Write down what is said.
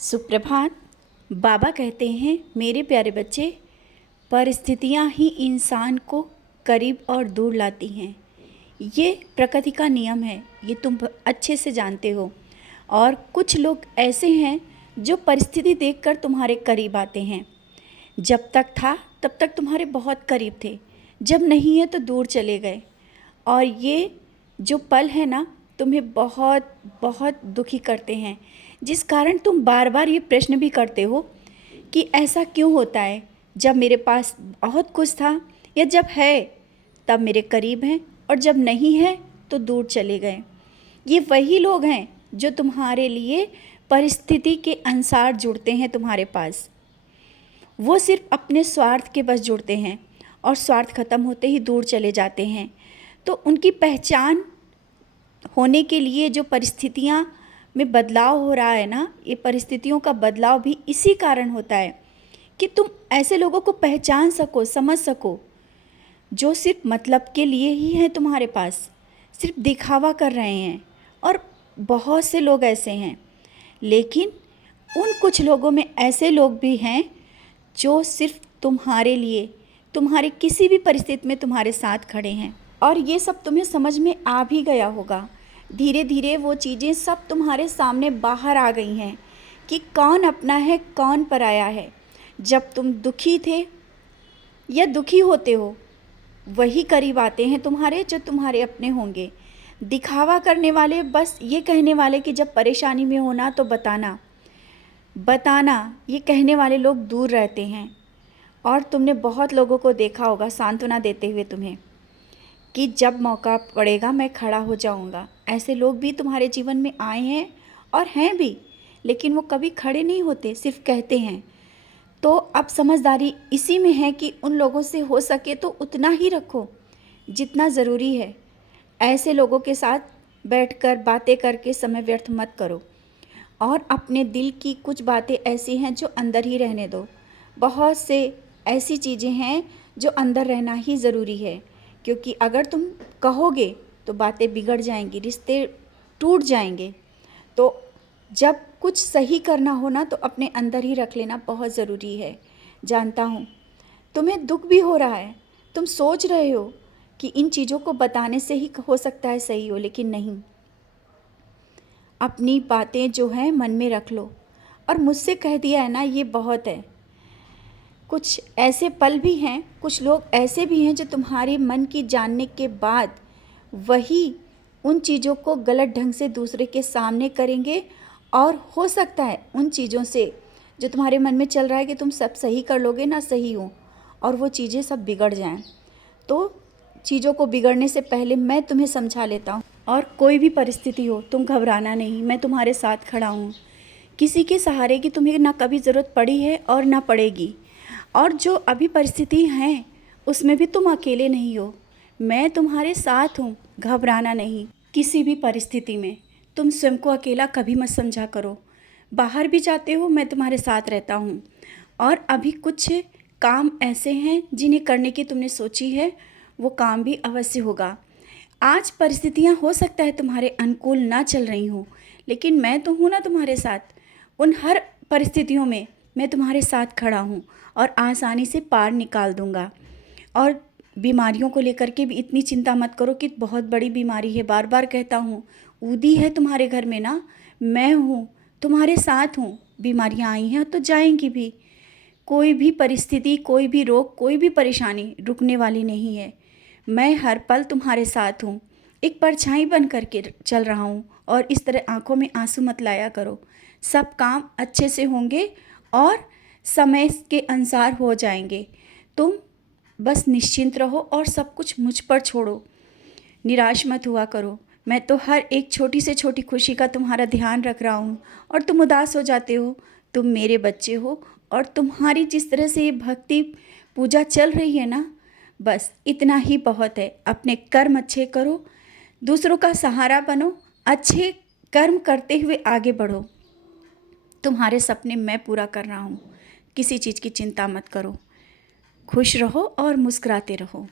सुप्रभात। बाबा कहते हैं, मेरे प्यारे बच्चे, परिस्थितियाँ ही इंसान को करीब और दूर लाती हैं। ये प्रकृति का नियम है, ये तुम अच्छे से जानते हो। और कुछ लोग ऐसे हैं जो परिस्थिति देखकर तुम्हारे करीब आते हैं। जब तक था तब तक तुम्हारे बहुत करीब थे, जब नहीं है तो दूर चले गए। और ये जो पल है ना, तुम्हें बहुत बहुत दुखी करते हैं, जिस कारण तुम बार बार ये प्रश्न भी करते हो कि ऐसा क्यों होता है, जब मेरे पास बहुत कुछ था या जब है तब मेरे करीब हैं और जब नहीं है तो दूर चले गए। ये वही लोग हैं जो तुम्हारे लिए परिस्थिति के अनुसार जुड़ते हैं तुम्हारे पास। वो सिर्फ अपने स्वार्थ के बस जुड़ते हैं और स्वार्थ खत्म होते ही दूर चले जाते हैं। तो उनकी पहचान होने के लिए जो परिस्थितियाँ में बदलाव हो रहा है ना, ये परिस्थितियों का बदलाव भी इसी कारण होता है कि तुम ऐसे लोगों को पहचान सको, समझ सको, जो सिर्फ मतलब के लिए ही हैं तुम्हारे पास, सिर्फ दिखावा कर रहे हैं। और बहुत से लोग ऐसे हैं, लेकिन उन कुछ लोगों में ऐसे लोग भी हैं जो सिर्फ तुम्हारे लिए, तुम्हारे किसी भी परिस्थिति में तुम्हारे साथ खड़े हैं। और ये सब तुम्हें समझ में आ भी गया होगा। धीरे धीरे वो चीज़ें सब तुम्हारे सामने बाहर आ गई हैं कि कौन अपना है, कौन पराया है। जब तुम दुखी थे या दुखी होते हो, वही करीब आते हैं तुम्हारे जो तुम्हारे अपने होंगे। दिखावा करने वाले, बस ये कहने वाले कि जब परेशानी में होना तो बताना बताना, ये कहने वाले लोग दूर रहते हैं। और तुमने बहुत लोगों को देखा होगा सांत्वना देते हुए तुम्हें कि जब मौका पड़ेगा मैं खड़ा हो जाऊंगा। ऐसे लोग भी तुम्हारे जीवन में आए हैं और हैं भी, लेकिन वो कभी खड़े नहीं होते, सिर्फ कहते हैं। तो अब समझदारी इसी में है कि उन लोगों से हो सके तो उतना ही रखो जितना ज़रूरी है। ऐसे लोगों के साथ बैठकर बातें करके समय व्यर्थ मत करो। और अपने दिल की कुछ बातें ऐसी हैं जो अंदर ही रहने दो। बहुत से ऐसी चीज़ें हैं जो अंदर रहना ही ज़रूरी है, क्योंकि अगर तुम कहोगे तो बातें बिगड़ जाएंगी, रिश्ते टूट जाएंगे। तो जब कुछ सही करना हो ना, तो अपने अंदर ही रख लेना बहुत ज़रूरी है। जानता हूँ तुम्हें दुख भी हो रहा है, तुम सोच रहे हो कि इन चीज़ों को बताने से ही हो सकता है सही हो, लेकिन नहीं। अपनी बातें जो हैं मन में रख लो। और मुझसे कह दिया है ना, ये बहुत है। कुछ ऐसे पल भी हैं, कुछ लोग ऐसे भी हैं जो तुम्हारे मन की जानने के बाद वही उन चीज़ों को गलत ढंग से दूसरे के सामने करेंगे। और हो सकता है उन चीज़ों से जो तुम्हारे मन में चल रहा है कि तुम सब सही कर लोगे ना, सही हो, और वो चीज़ें सब बिगड़ जाएं। तो चीज़ों को बिगड़ने से पहले मैं तुम्हें समझा लेता हूँ। और कोई भी परिस्थिति हो, तुम घबराना नहीं, मैं तुम्हारे साथ खड़ा हूँ। किसी के सहारे की तुम्हें ना कभी ज़रूरत पड़ी है और ना पड़ेगी। और जो अभी परिस्थिति हैं उसमें भी तुम अकेले नहीं हो, मैं तुम्हारे साथ हूँ। घबराना नहीं। किसी भी परिस्थिति में तुम स्वयं को अकेला कभी मत समझा करो। बाहर भी जाते हो, मैं तुम्हारे साथ रहता हूँ। और अभी कुछ काम ऐसे हैं जिन्हें करने की तुमने सोची है, वो काम भी अवश्य होगा। आज परिस्थितियाँ हो सकता है तुम्हारे अनुकूल ना चल रही हों, लेकिन मैं तो हूँ ना तुम्हारे साथ। उन हर परिस्थितियों में मैं तुम्हारे साथ खड़ा हूँ और आसानी से पार निकाल दूँगा। और बीमारियों को लेकर के भी इतनी चिंता मत करो कि बहुत बड़ी बीमारी है। बार बार कहता हूँ, ऊदी है तुम्हारे घर में ना, मैं हूँ, तुम्हारे साथ हूँ। बीमारियाँ आई हैं तो जाएंगी भी। कोई भी परिस्थिति, कोई भी रोग, कोई भी परेशानी रुकने वाली नहीं है। मैं हर पल तुम्हारे साथ हूँ, एक परछाई बन करके चल रहा हूँ। और इस तरह आंखों में आंसू मत लाया करो। सब काम अच्छे से होंगे और समय के अनुसार हो जाएंगे। तुम बस निश्चिंत रहो और सब कुछ मुझ पर छोड़ो। निराश मत हुआ करो। मैं तो हर एक छोटी से छोटी खुशी का तुम्हारा ध्यान रख रहा हूँ और तुम उदास हो जाते हो। तुम मेरे बच्चे हो और तुम्हारी जिस तरह से ये भक्ति पूजा चल रही है ना, बस इतना ही बहुत है। अपने कर्म अच्छे करो, दूसरों का सहारा बनो, अच्छे कर्म करते हुए आगे बढ़ो। तुम्हारे सपने मैं पूरा कर रहा हूँ, किसी चीज़ की चिंता मत करो। खुश रहो और मुस्कुराते रहो।